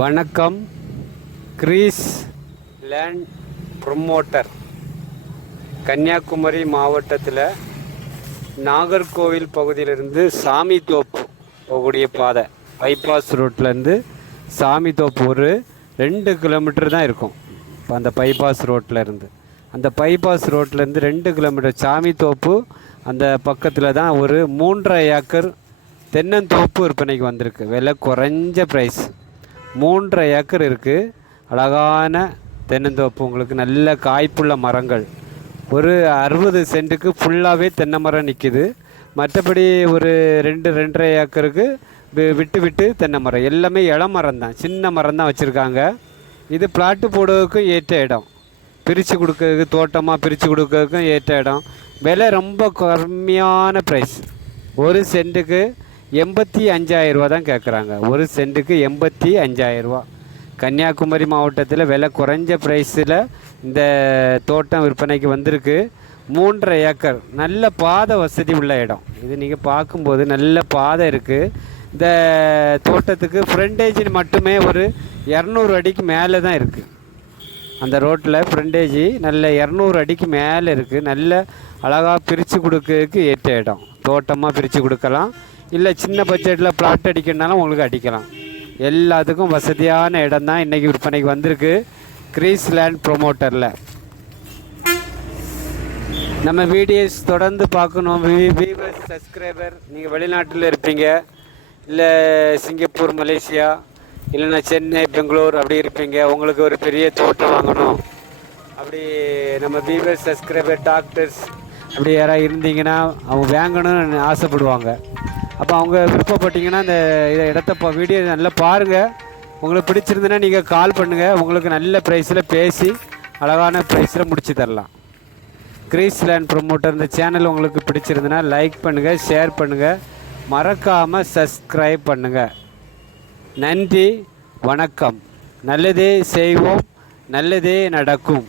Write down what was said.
வணக்கம். Greece land promoter Kanyakumari மாவட்டத்தில் நாகர்கோவில் பகுதியிலிருந்து சாமித்தோப்பு போகக்கூடிய பாதை, பைபாஸ் ரோட்லேருந்து சாமித்தோப்பு ஒரு 2 கிலோமீட்டர் தான் இருக்கும். இப்போ அந்த பைபாஸ் ரோட்லேருந்து அந்த பைபாஸ் ரோட்லேருந்து 2 கிலோமீட்டர் சாமித்தோப்பு அந்த பக்கத்தில் தான் ஒரு 3.5 ஏக்கர் தென்னந்தோப்பு விற்பனைக்கு வந்திருக்கு. விலை குறைஞ்ச ப்ரைஸ், 3.5 ஏக்கர் இருக்குது. அழகான தென்னந்தோப்பு, உங்களுக்கு நல்ல காய்ப்புள்ள மரங்கள். ஒரு 60 சென்ட்டுக்கு ஃபுல்லாகவே தென்னை மரம் நிற்கிது. மற்றபடி ஒரு 2-2.5 ஏக்கருக்கு விட்டு விட்டு தென்னை மரம், எல்லாமே இளமரம் தான், சின்ன மரம் தான் வச்சுருக்காங்க. இது பிளாட்டு போடுறதுக்கும் ஏற்ற இடம், பிரித்து கொடுக்கறதுக்கு, தோட்டமாக பிரித்து கொடுக்கறதுக்கும் ஏற்ற இடம். விலை ரொம்ப கம்மியான ப்ரைஸ். ஒரு சென்ட்டுக்கு 85,000 ரூபா தான் கேட்குறாங்க. ஒரு சென்ட்டுக்கு 85,000 ரூபா. கன்னியாகுமரி மாவட்டத்தில் விலை குறைஞ்ச ப்ரைஸில் இந்த தோட்டம் விற்பனைக்கு வந்திருக்கு. 3.5 ஏக்கர், நல்ல பாதை வசதி உள்ள இடம். இது நீங்கள் பார்க்கும்போது நல்ல பாதை இருக்குது. இந்த தோட்டத்துக்கு ஃப்ரண்டேஜ் மட்டுமே ஒரு 200 அடிக்கு மேலே தான் இருக்குது. அந்த ரோட்டில் ஃப்ரண்டேஜ் நல்ல 200 அடிக்கு மேலே இருக்குது. நல்ல அழகாக பிரித்து கொடுக்கறதுக்கு ஏற்ற இடம். தோட்டமாக பிரித்து கொடுக்கலாம், இல்லை சின்ன பட்ஜெட்டில் பிளாட் அடிக்கணுனாலும் உங்களுக்கு அடிக்கலாம். எல்லாத்துக்கும் வசதியான இடம் தான் இன்றைக்கி விற்பனைக்கு வந்திருக்கு கிரீஸ் லேண்ட் ப்ரொமோட்டரில். நம்ம வீடியோஸ் தொடர்ந்து பார்க்கணும். வியூவர்ஸ், சப்ஸ்கிரைபர், நீங்கள் வெளிநாட்டில் இருப்பீங்க, இல்லை சிங்கப்பூர், மலேசியா, இல்லைன்னா சென்னை, பெங்களூர் அப்படி இருப்பீங்க. உங்களுக்கு ஒரு பெரிய தோட்டம் வாங்கணும், அப்படி நம்ம வியூவர்ஸ், சப்ஸ்கிரைபர், டாக்டர்ஸ் அப்படி யாராவது இருந்தீங்கன்னா அவங்க வாங்கணும்னு ஆசைப்படுவாங்க. அப்போ அவங்க விருப்பப்பட்டீங்கன்னா இந்த இடத்த வீடியோ நல்லா பாருங்கள். உங்களுக்கு பிடிச்சிருந்துன்னா நீங்கள் கால் பண்ணுங்கள். உங்களுக்கு நல்ல ப்ரைஸில் பேசி அழகான ப்ரைஸில் முடிச்சு தரலாம். கிரீஸ் லேண்ட் ப்ரொமோட்டர் இந்த சேனல் உங்களுக்கு பிடிச்சிருந்துன்னா லைக் பண்ணுங்கள், ஷேர் பண்ணுங்கள், மறக்காமல் சப்ஸ்கிரைப் பண்ணுங்கள். நன்றி, வணக்கம். நல்லதே செய்வோம், நல்லதே நடக்கும்.